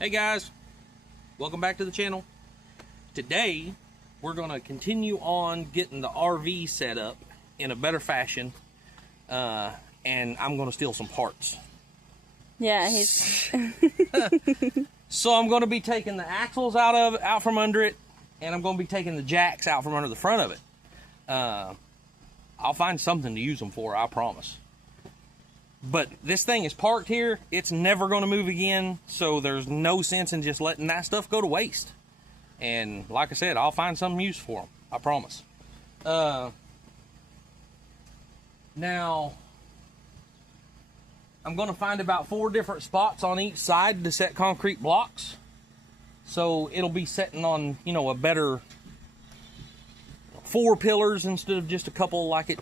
Hey guys, welcome back to the channel. Today we're going to continue on getting the RV set up in a better fashion, and I'm going to steal some parts. Yeah, he's So I'm going to be taking the axles out from under it, and I'm going to be taking the jacks out from under the front of it. I'll find something to use them for, I promise. But this thing is parked here. It's never going to move again, so there's no sense in just letting that stuff go to waste. And like I said, I'll find some use for them, I promise. Now, I'm going to find about 4 different spots on each side to set concrete blocks. So it'll be setting on, a better 4 pillars instead of just a couple like it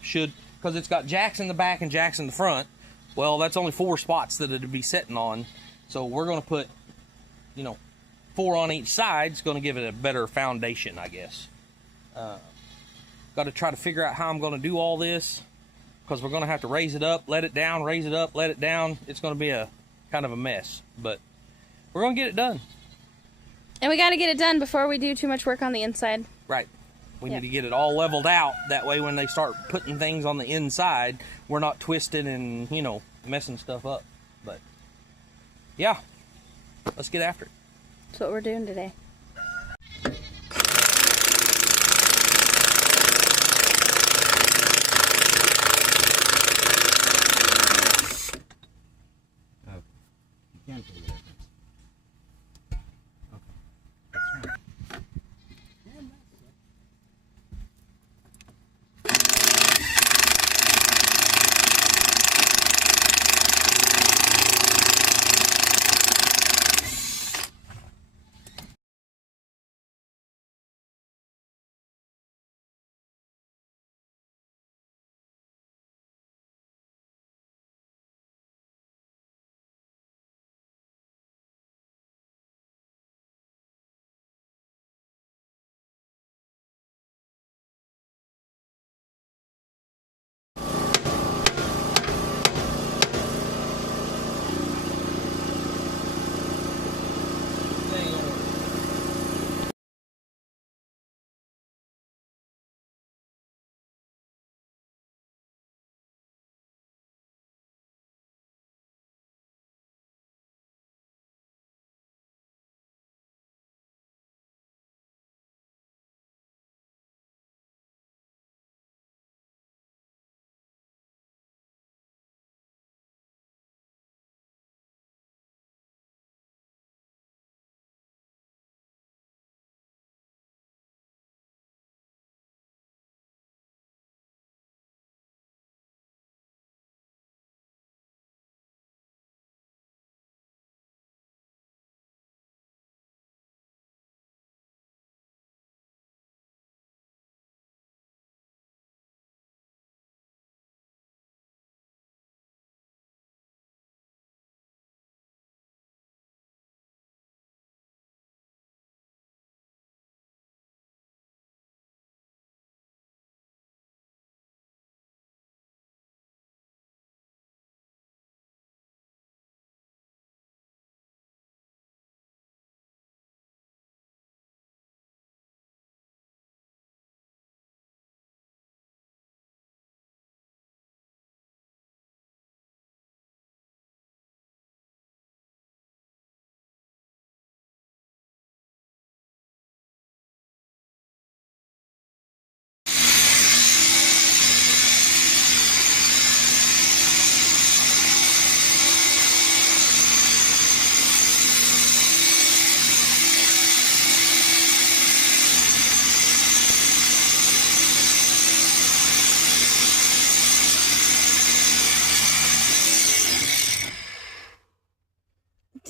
should. Because it's got jacks in the back and jacks in the front. Well, that's only 4 spots that it'd be setting on. So we're going to put, 4 on each side. It's going to give it a better foundation, I guess. Got to try to figure out how I'm going to do all this, because we're going to have to raise it up, let it down, raise it up, let it down. It's going to be a kind of a mess, but we're going to get it done. and we got to get it done before we do too much work on the inside. Right. We need to get it all leveled out. That way when they start putting things on the inside, we're not twisting and, messing stuff up. But, yeah, let's get after it. That's what we're doing today. You can't do that.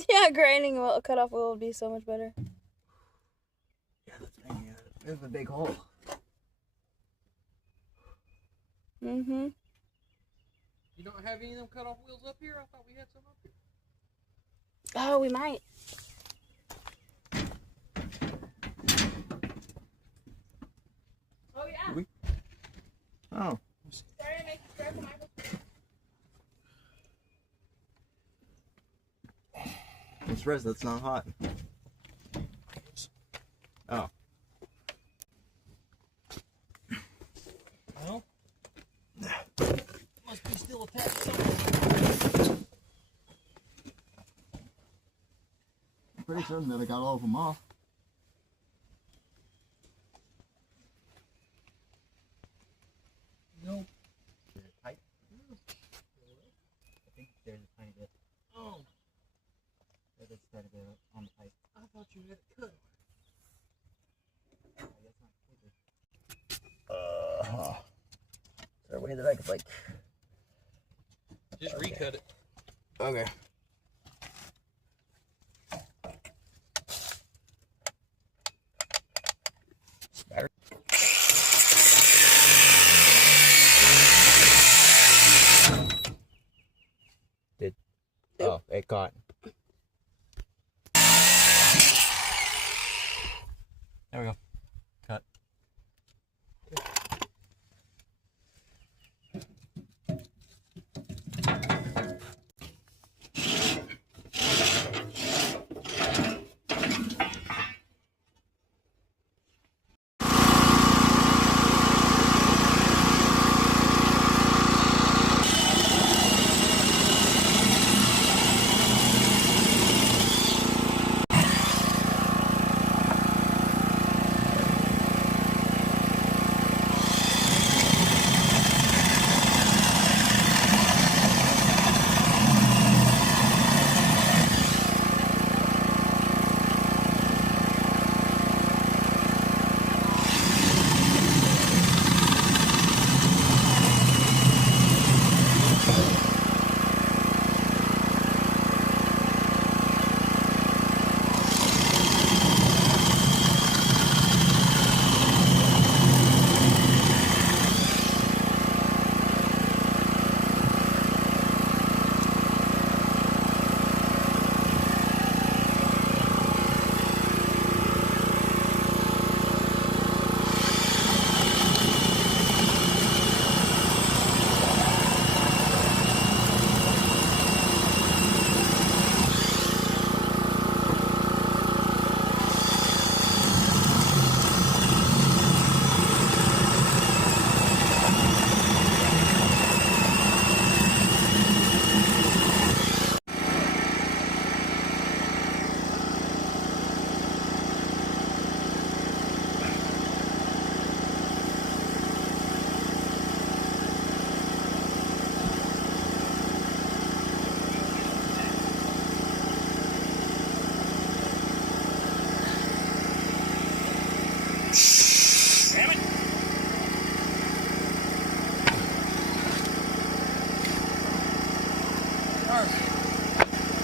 Yeah, grinding a cut-off wheel would be so much better. Yeah, the thing is, there's a big hole. Mm-hmm. You don't have any of them cut-off wheels up here? I thought we had some up here. Oh, we might. Oh, yeah. Oh. Sorry to make you scratch my What's just realized that's not hot. Oh. Well, must be still attached somewhere. Pretty certain that I got all of them off. Nope. Is it tight? I think there's a tiny bit. Oh, That is quite a bit on the pipe. I thought you had it cut. I guess not completely. Is there a way that I could like? Just recut it. Okay. Oh, it caught. There we go. Cut. Damn it.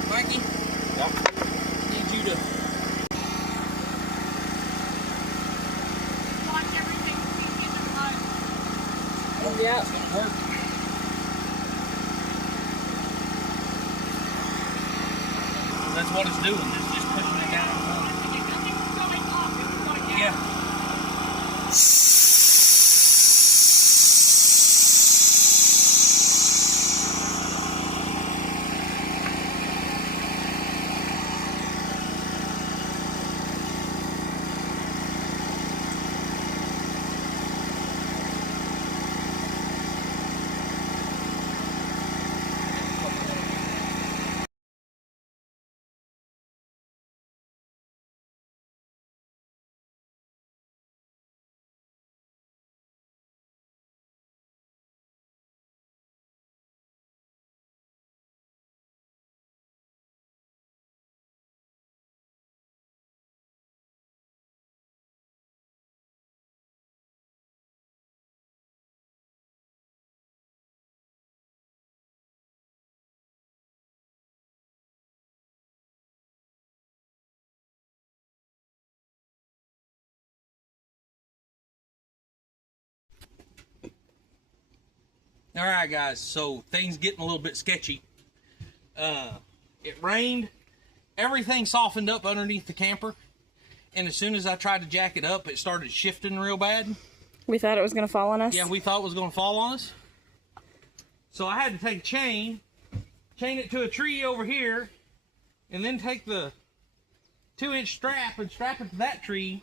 Mikey? Yep. Need you to Watch everything sink into the mud. Yeah. It's gonna work. That's what it's doing. It's just pushing it down. Nothing's going up. It's going down. Yeah. All right, guys. So things getting a little bit sketchy. It rained. Everything softened up underneath the camper, and as soon as I tried to jack it up, it started shifting real bad. We thought it was going to fall on us. Yeah, we thought it was going to fall on us. So I had to take a chain it to a tree over here, and then take the 2-inch strap and strap it to that tree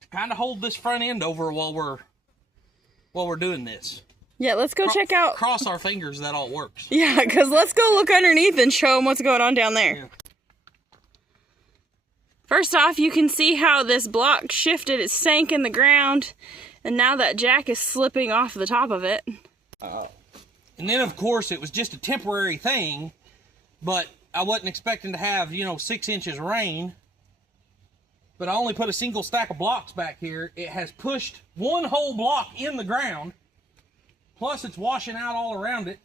to kind of hold this front end over while we're doing this. Yeah, let's go check out. Cross our fingers that all works. Yeah, because let's go look underneath and show them what's going on down there. Yeah. First off, you can see how this block shifted. It sank in the ground, and now that jack is slipping off the top of it. And then, of course, it was just a temporary thing, but I wasn't expecting to have, 6 inches of rain. But I only put a single stack of blocks back here. It has pushed one whole block in the ground, plus it's washing out all around it,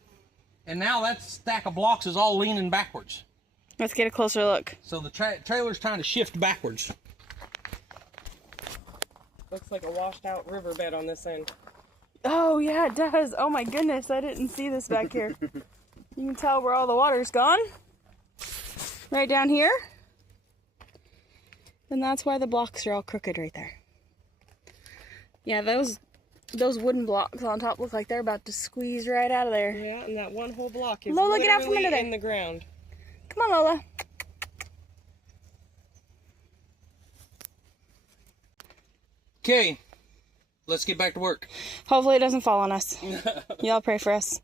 and now that stack of blocks is all leaning backwards. Let's get a closer look. So the trailer's trying to shift backwards. Looks like a washed out riverbed on this end. Oh, yeah, it does. Oh, my goodness. I didn't see this back here. You can tell where all the water's gone. Right down here. And that's why the blocks are all crooked right there. Yeah, those wooden blocks on top look like they're about to squeeze right out of there. Yeah, and that one whole block is Lola, get out from literally under there. in the ground. Come on, Lola. Okay, let's get back to work. Hopefully it doesn't fall on us. Y'all pray for us.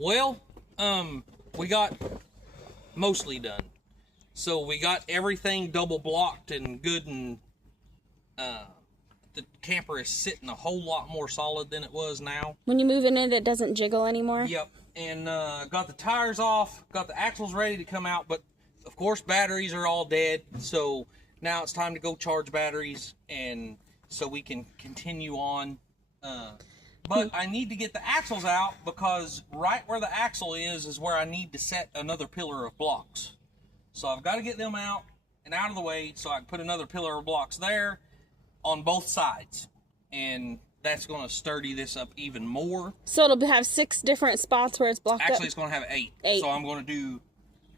Well, we got mostly done. So we got everything double blocked and good, and the camper is sitting a whole lot more solid than it was now. When you move in it doesn't jiggle anymore? Yep. And got the tires off, got the axles ready to come out, but of course batteries are all dead. So now it's time to go charge batteries, and so we can continue on. But I need to get the axles out because right where the axle is where I need to set another pillar of blocks. So I've got to get them out and out of the way so I can put another pillar of blocks there on both sides. And that's going to sturdy this up even more. So it'll have 6 different spots where it's blocked Actually, up? it's going to have 8. 8. So I'm going to do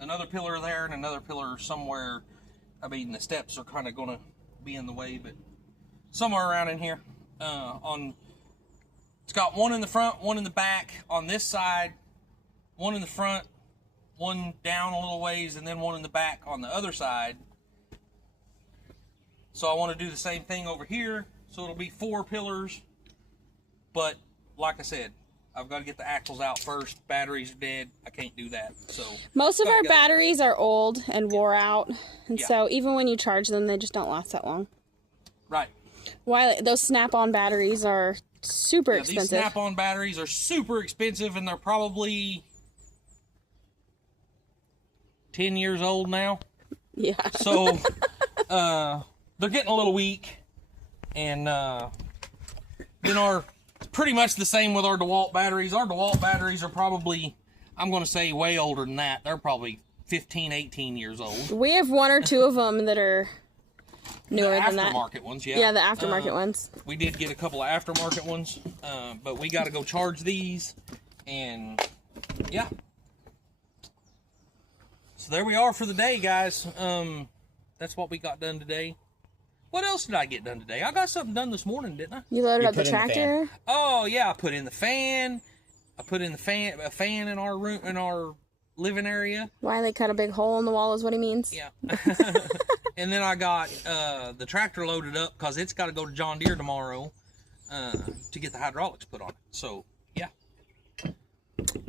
another pillar there and another pillar somewhere. I mean, the steps are kind of going to be in the way, but somewhere around in here. It's got one in the front, one in the back on this side, one in the front, one down a little ways, and then one in the back on the other side. So I want to do the same thing over here. So it'll be 4 pillars. But like I said, I've got to get the axles out first. Batteries are dead. I can't do that. So most of our batteries are old and wore out. And Yeah. so even when you charge them, they just don't last that long. Right. Wiley, those snap-on batteries are super expensive. These snap-on batteries are super expensive, and they're probably 10 years old now. Yeah. So they're getting a little weak, and then pretty much the same with our DeWalt batteries. Our DeWalt batteries are probably, I'm going to say, way older than that. They're probably 15, 18 years old. We have 1 or 2 of them that are newer than that. The aftermarket ones, yeah. Yeah, the aftermarket ones. We did get a couple of aftermarket ones, but we got to go charge these, and yeah. So there we are for the day, guys. That's what we got done today. What else did I get done today? I got something done this morning, didn't I? You loaded up the put in the fan. tractor? Oh yeah, I put in the fan. I put in a fan in our room, in our living area. Wiley cut a big hole in the wall is what he means. Yeah. And then I got the tractor loaded up because it's got to go to John Deere tomorrow to get the hydraulics put on it. So yeah.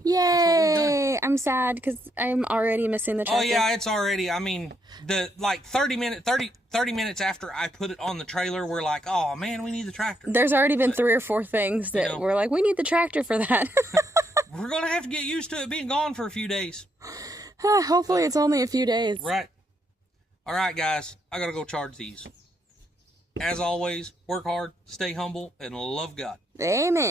Yay! I'm sad because I'm already missing the tractor. Oh yeah, it's already. I mean, the like 30 minutes after I put it on the trailer, we're like, oh man, we need the tractor. There's already been 3 or 4 things that we're like, we need the tractor for that. We're gonna have to get used to it being gone for a few days. Hopefully it's only a few days. Right. All right, guys, I gotta go charge these. As always, work hard, stay humble, and love God. Amen.